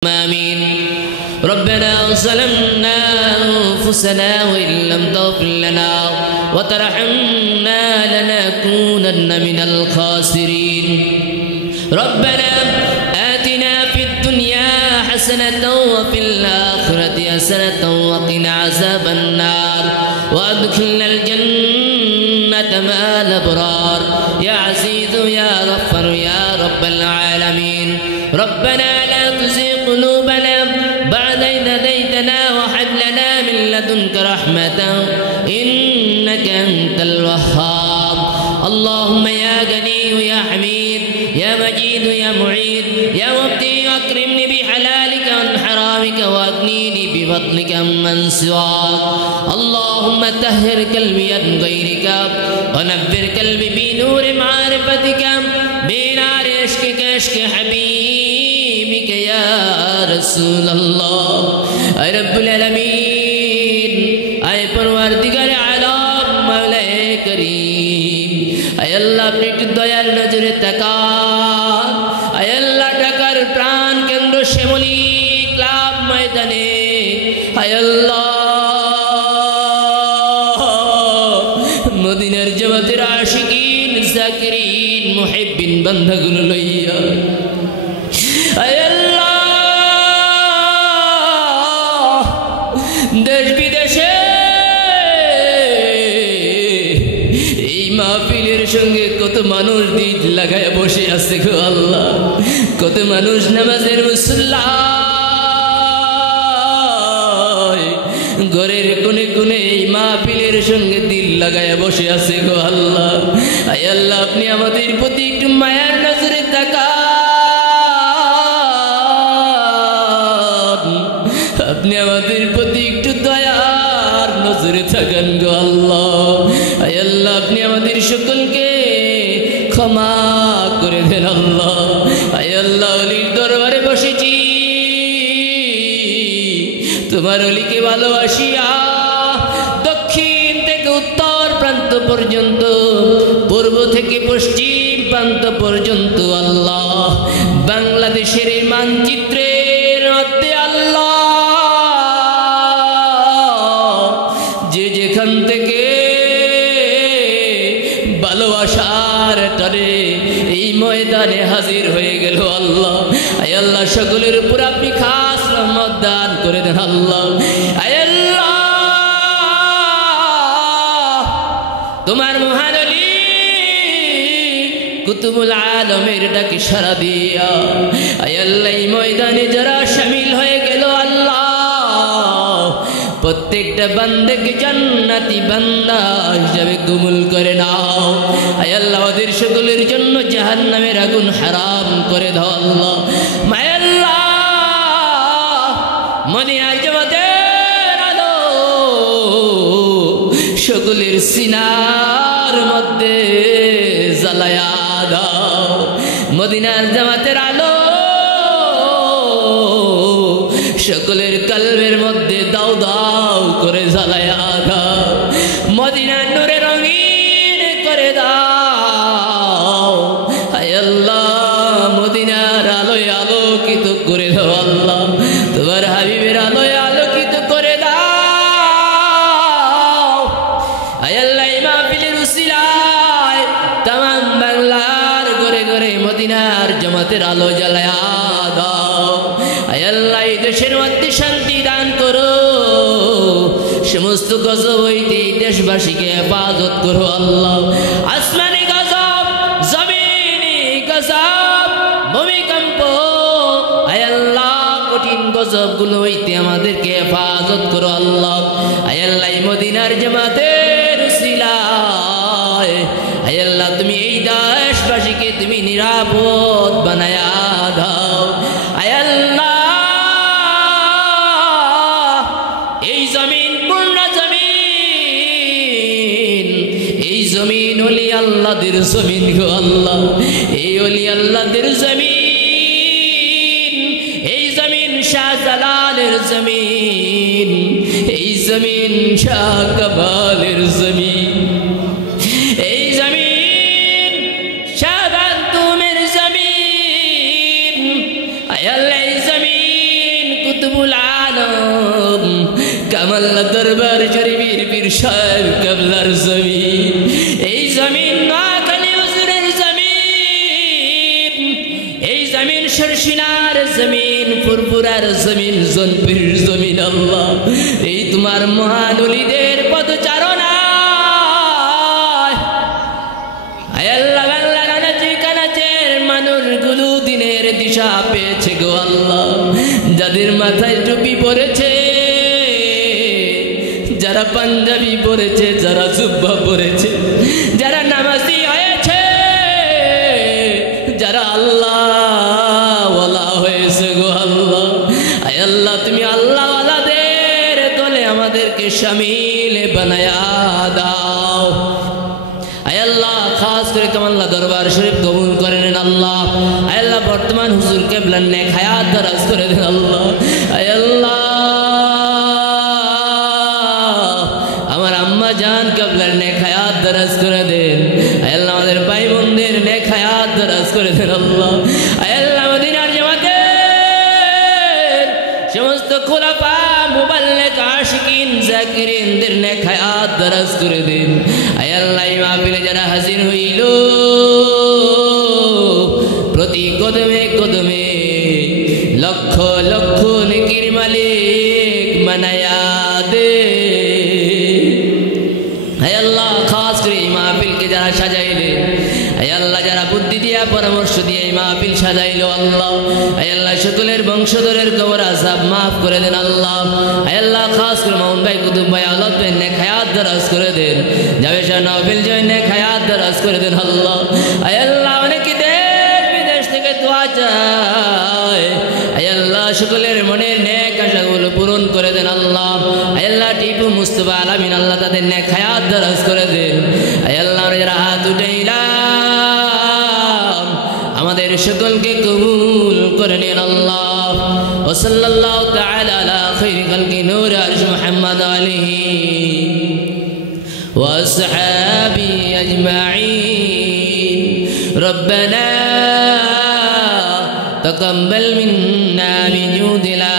آمين. ربنا ظلمنا أنفسنا وإن لم تغفر لنا وترحمنا لنكونن من الخاسرين. ربنا آتنا في الدنيا حسنة وفي الآخرة حسنة وقنا عذاب النار وأدخلنا الجنة مع الأبرار يا عزيز يا غفار يا رب العالمين. ربنا لا تزغ قلوبنا بعد إذ هديتنا وهب لنا من لدنك رحمة إنك أنت الوهاب. اللهم يا غني يا حميد يا مجيد يا معيد يا مبدي أكرمني بحلالك عن حرامك وأغنني بفضلك عمن سواك. اللهم طهر قلبي عن غيرك ونبر قلبي بنور معرفتك بنار عشقك عشق حبيبك يا رسول الله. أي رب العالمين أي پروردگار عالم مولاي كريم أي الله আপনি একটু দয়ার নজরে তাকান। আয় আল্লাহ ঢাকার প্রাণ কেন্দ্র শ্যামলী ক্লাব ময়দানে আয় আল্লাহ মদিনার জামাতের আশিকিন জাকিরিন মুহিব্বিন বান্দাগুলো লইয়া আয় আল্লাহ দেশ বিদেশে এই মাহফিলের সঙ্গে কত মানুষ দিল লাগায় বসে আছে গো আল্লাহ। কত মানুষ নামাজের মুসল্লা ঘরের কোণে কোণে এই মাহফিলের সঙ্গে দিল লাগায় বসে আছে গো আল্লাহ। আয় আল্লাহ আপনি আমাদের প্রতি একটু মায়ার নজরে তাকান। আপনি আমাদের প্রতি একটু দয়ার নজরে থাকেন গো আল্লাহ। আয় আল্লাহ আপনি আমাদের সকলকে ক্ষমা করে দেন আল্লাহ। আয় আল্লাহ ওলির দরবারে বসেছি তোমার ওলিকে ভালোবাসিয়া দক্ষিণ থেকে উত্তর প্রান্ত পর্যন্ত পূর্ব থেকে পশ্চিম প্রান্ত পর্যন্ত আল্লাহ বাংলাদেশের এই মানচিত্রের মধ্যে আল্লাহ যে যেখান থেকে ভালোবাসার টানে এই ময়দানে হাজির হয়ে গেল আল্লাহ। আয় আল্লাহ সকলের উপর আপনি খাস রহমত দান করে দেন আল্লাহ। আয় আল্লাহ তোমার মহান ওলি কুতুবুল আলমের ডাকে সাড়া দিয়া আয় আল্লাহ এই ময়দানে যারা শামিল হয়ে গেল আল্লাহ প্রত্যেকটা বান্দাকে জান্নাতি বান্দা হিসাবে কবুল করে নাও। আয় আল্লাহ ওদের সকলের জন্য জাহান্নামের আগুন হারাম করে দাও আল্লাহ। মায় আল্লাহ মদিনার জামাতের আলো সকলের সিনার মধ্যে জ্বালায়া দাও। মদিনার জামাতের আলো সকলের কলবের মধ্যে দাও দাও করে জ্বালায়া দাও। মদিনার নূরে রঙিন করে দাও। হায় আল্লাহ মদিনার আলোয় আলোকিত করে দাও আল্লাহ। তোমার হাবিবের আলোয় আলোকিত করে দাও। হায় আল্লাহ এই মাহফিলের উসিলায় তামাম বাংলার ঘরে ঘরে মদিনার জামাতের আলো জ্বালায়া দাও। আয় আল্লাহ এই দেশের মধ্যে শান্তি দান করো। সমস্ত গজব হইতে এই দেশবাসীকে হেফাজত করো আল্লাহ। আসমানি গজব জমিনি গজব ভূমিকম্প আয় আল্লাহ কঠিন গজব গুলো হইতে আমাদেরকে হেফাজত করো আল্লাহ। আয় আল্লাহ এই মদিনার জামাতের উসিলায় আয় আল্লাহ তুমি এই দেশবাসীকে তুমি নিরাপদ বানায়া দাও। আয় আল্লাহ এই জমিন পূর্ণ জমিন এই জমিন ওলি আল্লাহদের জমিন গো আল্লাহ। এই ওলি আল্লাহদের জমিন এই জমিন শাহজালালের জমিন এই জমিন শাহ কামালের জমিন এই জমিন শাহ বান্তুমের জমিন। আয় আল্লাহ এই জমিন গ্রাম আল্লাহ দরবার শরীফের পীর সাহেব কেবলার জমিন, এই জমিন নোয়াখালী হুজুরের জমিন, এই জমিন শর্ষিনার জমিন, ফুরফুরার জমিন, জনপুর জমিন। আল্লাহ এই তোমার মহান ওলিদের পদচারণা মানুষগুলো দিনের দিশা পেয়েছে গো আল্লাহ। যাদের মাথায় টুপি পরেছে, যারা পাঞ্জাবি পরেছে, যারা জুব্বা পরেছে, যারা নামাজি হয়েছে, যারা আল্লাহ ওয়ালা হয়েছে গো আল্লাহ। আয় আল্লাহ তুমি আল্লাহ ওয়ালাদের দলে আমাদেরকে শামিল বানায়া দাও। আয় আল্লাহ খাস করে কামাল্লা দরবার শরীফ কবুল করে নেন আল্লাহ। আয় আল্লাহ বর্তমান হুজুর কেবলার নেক হায়াত দারাজ করে দেন আল্লাহ। আয় আল্লাহ আমার আম্মা জান কেবলার নেক হায়াত দারাজ করে দেন। আয় আল্লাহ আমাদের ভাই বোনদের নেক হায়াত দারাজ করে দেন আল্লাহ। আয় আল্লাহ মদিনার জামাতের সমস্ত খুলাফা মুবাল্লিগ আশিকিন জাকিরিনদের নেক হায়াত দারাজ করে দেন। আয় আল্লাহ এই মাহফিলে যারা হাজির হইল, প্রতি কদমে কদমে লক্ষ লক্ষ নেকির মালিক বানায়া দে। আয় আল্লাহ খাস করে এই মাহফিলকে যারা সাজাইলে, আয় আল্লাহ যারা বুদ্ধি দিয়া পরামর্শ দিয়ে এই মাহফিল সাজাইলো আল্লাহ, আয় আল্লাহ সকলের বংশধরের কবর আযাব মাফ করে দেন আল্লাহ। আয় আল্লাহ খাস করে মামুন ভাই, কুতুব ভাই, আওলাদ ভাই নেক হায়াত দারাজ করে দেন। যাবে শাহ নওফেল জয় নেক হায়াত দারাজ করে দেন আল্লাহ। আয় আল্লাহ অনেকে দেশ বিদেশ থেকে দোয়া চায়, আয় আল্লাহ সকলের মনের নেক আশাগুলো পূরণ করে দেন আল্লাহ। আয় আল্লাহ টিপু মুস্তাফা আলামিন আল্লাহ তাদের নেক হায়াত দারাজ করে দেন। আয় আল্লাহ যারা হাত উঠাইলাম আমাদের সকলকে কবুল করে নেন আল্লাহ। ওয়া সাল্লাল্লাহু তাআলা আলা খায়রি খালকি নূর আরশ মুহাম্মদ আলাইহি ওয়া আসহাবি আজমাইন। রব্বানা তাকাব্বাল মিন্না বিজুদিলা